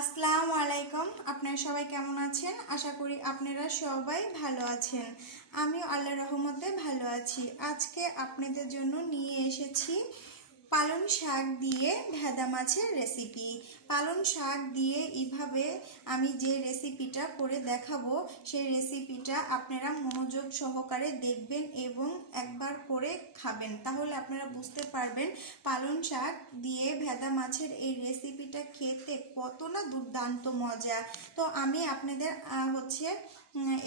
আসসালামু আলাইকুম। আপনারা সবাই কেমন আছেন? আশা করি আপনারা সবাই ভালো আছেন। আমিও আল্লাহ রহমতে ভালো আছি। আজকে আপনাদের জন্য নিয়ে এসেছি পালং শাক দিয়ে ভেদা মাছের রেসিপি পালং শাক দিয়ে এইভাবে আমি যে রেসিপিটা করে দেখাবো, সেই রেসিপিটা আপনারা মনোযোগ সহকারে দেখবেন এবং একবার করে খাবেন। তাহলে আপনারা বুঝতে পারবেন পালং শাক দিয়ে ভেদা মাছের এই রেসিপিটা খেতে কত না দুর্দান্ত মজা। তো আমি আপনাদের হচ্ছে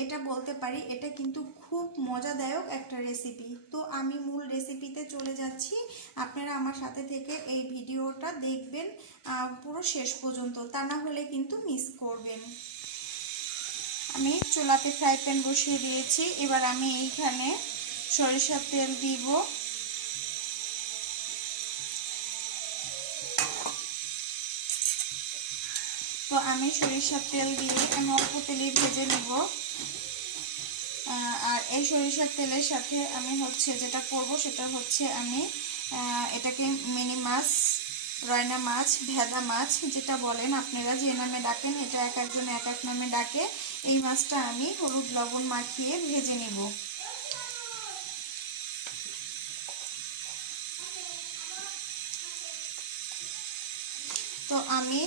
এটা বলতে পারি, এটা কিন্তু খুব মজাদায়ক একটা রেসিপি তো আমি মূল রেসিপিতে চলে যাচ্ছি। আপনারা আমার সাথে থেকে এই ভিডিওটা দেখবেন পুরো শেষ পর্যন্ত, তা না হলে কিন্তু মিস করবেন। আমি চুলাতে ফ্রাই প্যান বসিয়ে দিয়েছি, এবার আমি এইখানে সরিষার তেল দিব। তো আমি সরিষার তেল দিয়ে আমি অল্প তেলে ভেজে নেব। আর এই সরিষার তেলের সাথে আমি হচ্ছে যেটা করব, সেটা হচ্ছে আমি এটাকে মিনি মাছ রয়না মাছ ভেদা মাছ, যেটা বলেন আপনারা যে নামে ডাকেন, এটা এক একজন এক এক নামে ডাকে। এই মাছটা আমি হলুদ লবণ মাখিয়ে ভেজে নিব। তো আমি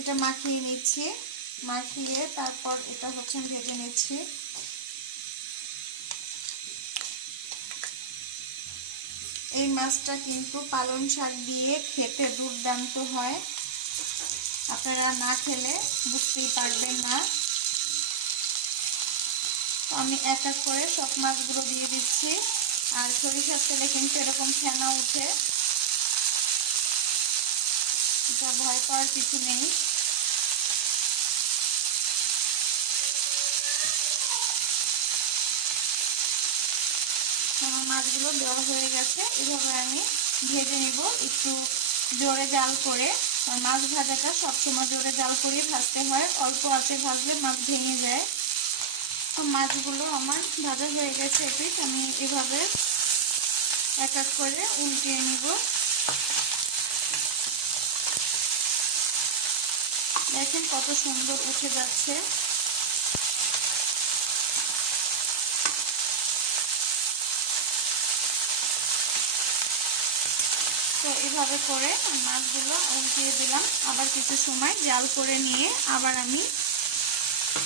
এটা মাখিয়ে নিচ্ছি। মাখিয়ে তারপর এটা হচ্ছে ভেজে নিচ্ছি। এই মাছটা কিন্তু পালং শাক দিয়ে খেতে দুর্দান্ত হয়। আপনারা না খেলে বুঝতেই পারবেন না। আমি এক এক করে সব মাছগুলো দিয়ে দিচ্ছি। আর সরিষার তেলে কিন্তু এরকম ফেনা উঠে। ভয় পাওয়ার কিছু নেই আমার মাছগুলো দেওয়া হয়ে গেছে। এভাবে আমি ভেজে নিব একটু জোরে জাল করে। মাছ ভাজাটা সবসময় জোরে জাল করে ভাজতে হয়। অল্প আঁচে ভাজলে মাছ ভেঙে যায়। মাছগুলো আমার ভাজা হয়ে গেছে এপিস আমি এভাবে এক এক করে উল্টিয়ে নিব। দেখেন কত সুন্দর উঠে যাচ্ছে। তো এভাবে করে মাছগুলো উল্টিয়ে দিলাম। আবার কিছু সময় জাল করে নিয়ে আবার আমি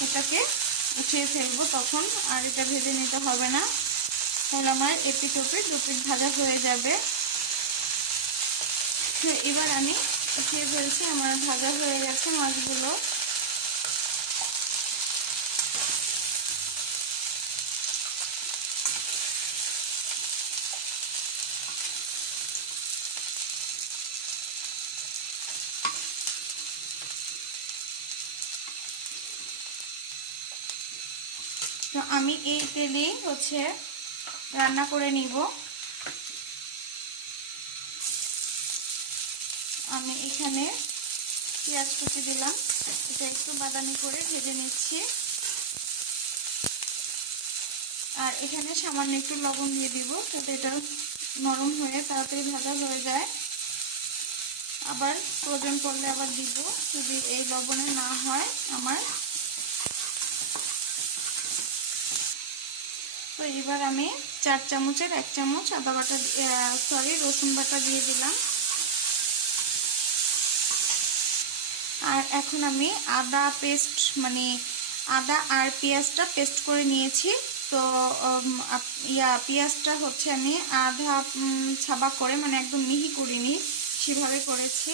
এটাকে উঠিয়ে ফেলব তখন, আর এটা ভেজে নিতে হবে না। তাহলে আমার এপিট ওপিট দুপিট ভাজা হয়ে যাবে। এবার আমি উঠিয়ে ফেলছি, আমার ভাজা হয়ে গেছে মাছগুলো। তো আমি এই তেলেই হচ্ছে রান্না করে নিব। আমি এখানে পেঁয়াজ কুচি দিলাম। এটা একটু বাদামি করে ভেজে নিচ্ছি। আর এখানে সামান্য একটু লবণ দিয়ে দিব যাতে এটা নরম হয়ে তাড়াতাড়ি ভাজা হয়ে যায়। আবার প্রয়োজন পড়লে আবার দিব। যদি এই লবণে না হয় আমার তো এবার আমি চার চামচের এক চামচ আদা বাটা সরি রসুন বাটা দিয়ে দিলাম। আর এখন আমি আদা পেস্ট মানে আদা আর পেঁয়াজটা পেস্ট করে নিয়েছি। তো ইয়া, পেঁয়াজটা হচ্ছে আমি আধা ছাবা করে মানে একদম মিহি করিনি, সেভাবে করেছি।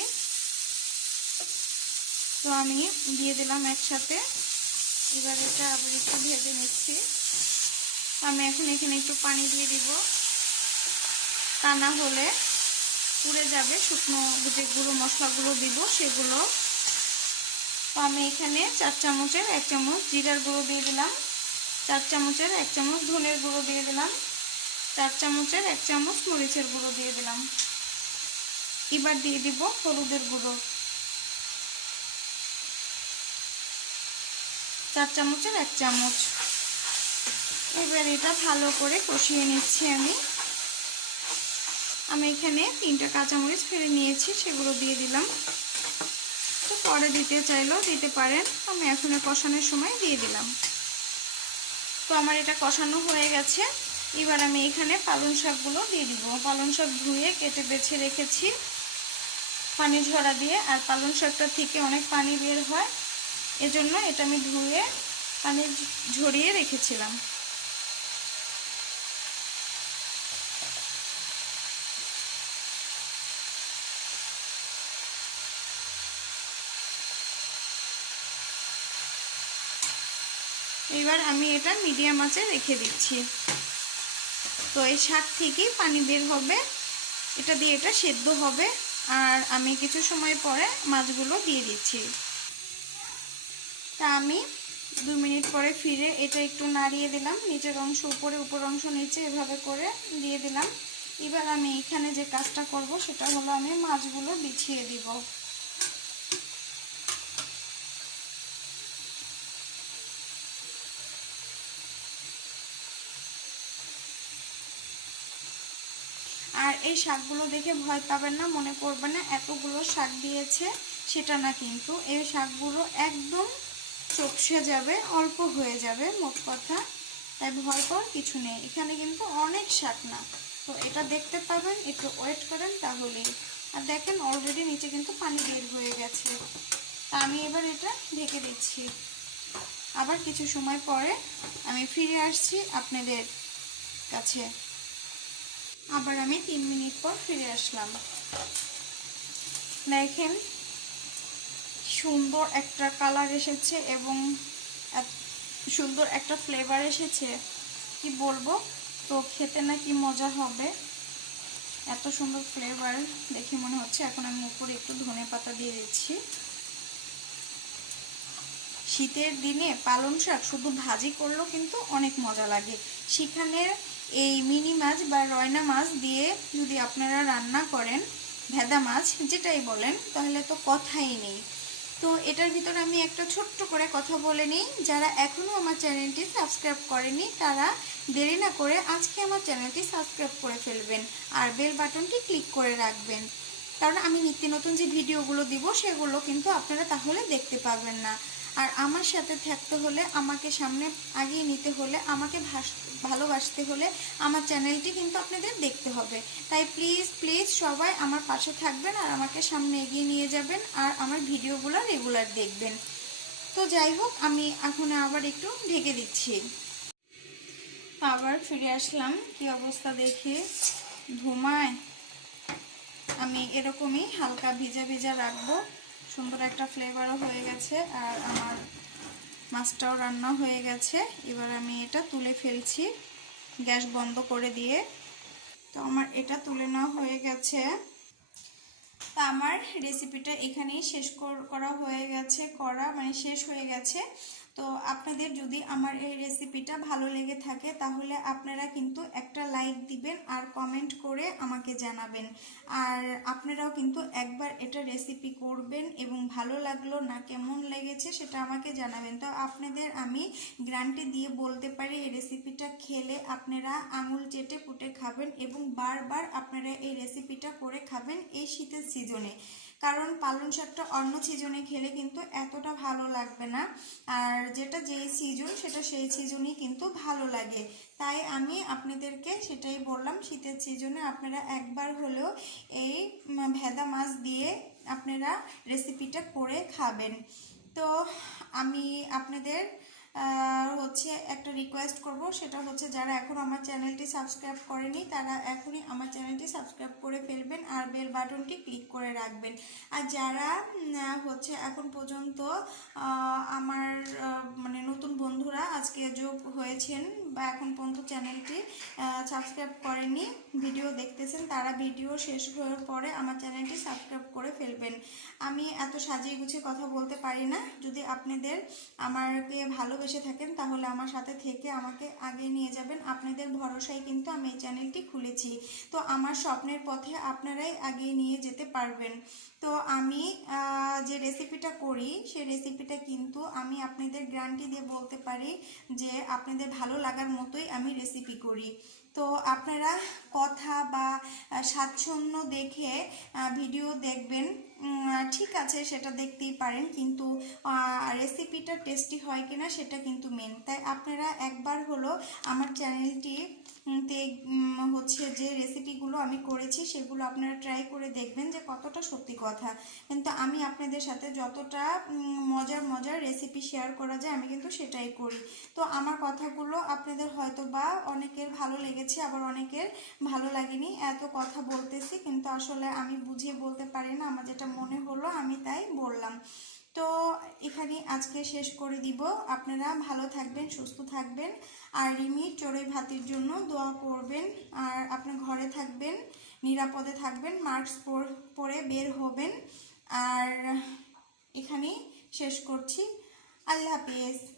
তো আমি দিয়ে দিলাম একসাথে। এবার এটা আবার একটু ভেজে নিচ্ছি। আমি এখন এখানে একটু পানি দিয়ে দিব। তা না হলে পুড়ে যাবে। শুকনো যে গুঁড়ো মশলাগুলো দিব, সেগুলো আমি এখানে চার চামচের এক চামচ জিরার গুঁড়ো দিয়ে দিলাম। চার চামচের এক চামচ ধনের গুঁড়ো দিয়ে দিলাম। চার চামচের এক চামচ মরিচের গুঁড়ো দিয়ে দিলাম। এবার দিয়ে দিব হলুদের গুঁড়ো। চার চামচের এক চামচ এবার এটা ভালো করে কষিয়ে নিচ্ছি আমি। আমি এখানে তিনটা কাঁচামরিচ ফেলে নিয়েছি, সেগুলো দিয়ে দিলাম। তো পরে দিতে চাইলেও দিতে পারেন, আমি এখন কষানোর সময় দিয়ে দিলাম। তো আমার এটা কষানো হয়ে গেছে। এবার আমি এখানে পালং শাকগুলো দিয়ে দিব। পালং শাক ধুয়ে, কেটে, বেছে রেখেছি। পানি ঝরা দিয়ে, আর পালং শাকটা থেকে অনেক পানি বের হয়। এজন্য এটা আমি ধুয়ে, পানি ঝরিয়ে রেখেছিলাম। এবার আমি এটা মিডিয়াম আঁচে রেখে দিচ্ছি। তো এই শাক থেকেই পানি বের হবে। এটা দিয়ে এটা সেদ্ধ হবে। আর আমি কিছু সময় পরে মাছগুলো দিয়ে দিচ্ছি। তা আমি দু মিনিট পরে ফিরে এটা একটু নাড়িয়ে দিলাম। নিচের অংশ, উপরে উপর অংশ, নিচে এভাবে করে দিয়ে দিলাম। এবার আমি এখানে যে কাজটা করব, সেটা হলো আমি মাছগুলো বিছিয়ে দিব। আর এই শাকগুলো দেখে ভয় পাবেন না, মনে করবেন না এতগুলো শাক দিয়েছে সেটা না কিন্তু। এই শাকগুলো একদম চপসে যাবে, অল্প হয়ে যাবে মোট কথা। তাই ভয় পাওয়ার কিছু নেই। এখানে কিন্তু অনেক শাক না। তো এটা দেখতে পাবেন, একটু ওয়েট করেন তাহলেই। আর দেখেন অলরেডি নিচে কিন্তু পানি বের হয়ে গেছে। তা আমি এবার এটা ঢেকে দিচ্ছি। আবার কিছু সময় পরে আমি ফিরে আসছি আপনাদের কাছে। আবার আমি তিন মিনিট পর ফিরে আসলাম। দেখেন, সুন্দর একটা কালার এসেছে এবং সুন্দর একটা ফ্লেভার এসেছে। কি বলব? তো খেতে না কি মজা হবে। এত সুন্দর ফ্লেভার দেখে মনে হচ্ছে এখন আমি উপরে একটু ধনে পাতা দিয়ে দিচ্ছি। শীতের দিনে পালং শাক শুধু ভাজি করলেও কিন্তু অনেক মজা লাগে। সেখানে এই মিনি মাছ বা রয়না মাছ দিয়ে যদি আপনারা রান্না করেন, ভেদা মাছ যেটাই বলেন, তাহলে তো কথাই নেই। তো এটার ভিতরে আমি একটা ছোট্ট করে কথা বলে নিই। যারা এখনও আমার চ্যানেলটি সাবস্ক্রাইব করেনি তারা দেরি না করে আজকে আমার চ্যানেলটি সাবস্ক্রাইব করে ফেলবেন আর বেল বাটনটি ক্লিক করে রাখবেন। কারণ আমি নিত্য নতুন যে ভিডিওগুলো দিব, সেগুলো কিন্তু আপনারা তাহলে দেখতে পাবেন না। আর আমার সাথে থাকতে হলে, আমাকে সামনে আগিয়ে নিতে হলে, আমাকে ভালোবাসতে হলে আমার চ্যানেলটি কিন্তু আপনাদের দেখতে হবে। তাই প্লিজ প্লিজ সবাই আমার পাশে থাকবেন আর আমাকে সামনে এগিয়ে নিয়ে যাবেন আর আমার ভিডিওগুলো রেগুলার দেখবেন। তো যাই হোক, আমি এখন আবার একটু ঢেকে দিচ্ছি। আবার ফিরে আসলাম। কি অবস্থা দেখে? ধুমায়। আমি এরকমই হালকা ভিজা ভিজা রাখব। সুন্দর একটা ফ্লেভারও হয়ে গেছে আর আমার মাছটাও রান্না হয়ে গেছে। এবার আমি এটা তুলে ফেলছি গ্যাস বন্ধ করে দিয়ে। তো আমার এটা তুলে নেওয়া হয়ে গেছে। তা আমার রেসিপিটা এখানেই শেষ করা হয়ে গেছে, করা মানে শেষ হয়ে গেছে। তো আপনাদের যদি আমার এই রেসিপিটা ভালো লেগে থাকে, তাহলে আপনারা কিন্তু একটা লাইক দিবেন আর কমেন্ট করে আমাকে জানাবেন। আর আপনারাও কিন্তু একবার এটা রেসিপি করবেন এবং ভালো লাগল না কেমন লেগেছে সেটা আমাকে জানাবেন। তো আপনাদের আমি গ্রান্টে দিয়ে বলতে পারি, এই রেসিপিটা খেলে আপনারা আঙুল চেটে পুটে খাবেন এবং বারবার আপনারা এই রেসিপিটা করে খাবেন এই শীতের সিজনে কারণ পালং শাকটা অন্য সিজনে খেলে কিন্তু এতটা ভালো লাগবে না। আর যেটা যেই সিজন সেটা সেই সিজনই কিন্তু ভালো লাগে। তাই আমি আপনাদেরকে সেটাই বললাম, শীতের সিজনে আপনারা একবার হলেও এই ভেদা মাছ দিয়ে আপনারা রেসিপিটা করে খাবেন। তো আমি আপনাদের হচ্ছে একটা রিকোয়েস্ট করব, সেটা হচ্ছে যারা এখন আমার চ্যানেলটি সাবস্ক্রাইব করেনি, তারা এখনই আমার চ্যানেলটি সাবস্ক্রাইব করে ফেলবেন আর বেল বাটনটি ক্লিক করে রাখবেন। আর যারা হচ্ছে এখন পর্যন্ত আমার মানে নতুন বন্ধুরা আজকে যোগ হয়েছেন বা এখন পর্যন্ত চ্যানেলটি সাবস্ক্রাইব করেনি ভিডিও দেখতেছেন, তারা ভিডিও শেষ হওয়ার পরে আমার চ্যানেলটি সাবস্ক্রাইব করে ফেলবেন। আমি এত সাজিয়ে গুছিয়ে কথা বলতে পারি না। যদি আপনাদের আমাকে ভালোবেসে থাকেন, তাহলে আমার সাথে থেকে আমাকে আগে নিয়ে যাবেন। আপনাদের ভরসায় কিন্তু আমি এই চ্যানেলটি খুলেছি। তো আমার স্বপ্নের পথে আপনারাই আগে নিয়ে যেতে পারবেন। তো আমি যে রেসিপিটা করি, সেই রেসিপিটা কিন্তু আমি আপনাদের গ্যারান্টি দিয়ে বলতে পারি যে আপনাদের ভালো লাগার মতোই আমি রেসিপি করি। তো আপনারা কথা বা স্বাচ্ছন্দ্য দেখে ভিডিও দেখবেন। ঠিক আছে, সেটা দেখতেই পারেন, কিন্তু রেসিপিটা টেস্টি হয় কিনা সেটা কিন্তু মেন তাই আপনারা একবার হলো আমার চ্যানেলটি তে হচ্ছে যে রেসিপিগুলো আমি করেছি, সেগুলো আপনারা ট্রাই করে দেখবেন যে কতটা সত্যি কথা। কিন্তু আমি আপনাদের সাথে যতটা মজার মজার রেসিপি শেয়ার করা যায়, আমি কিন্তু সেটাই করি। তো আমার কথাগুলো আপনাদের হয়তো বা অনেকের ভালো লেগেছে, আবার অনেকের ভালো লাগেনি। এত কথা বলতেছি, কিন্তু আসলে আমি বুঝিয়ে বলতে পারি না, আমার যেটা মনে হলো আমি তাই বললাম। তো এখানে আজকে শেষ করে দিব। আপনারা ভালো থাকবেন, সুস্থ থাকবেন। আর রিমি, চড়ুই ভাতির জন্য দোয়া করবেন। আর আপনি ঘরে থাকবেন, নিরাপদে থাকবেন, মাস্ক পরে বের হবেন। আর এখানেই শেষ করছি। আল্লাহ হাফিজ।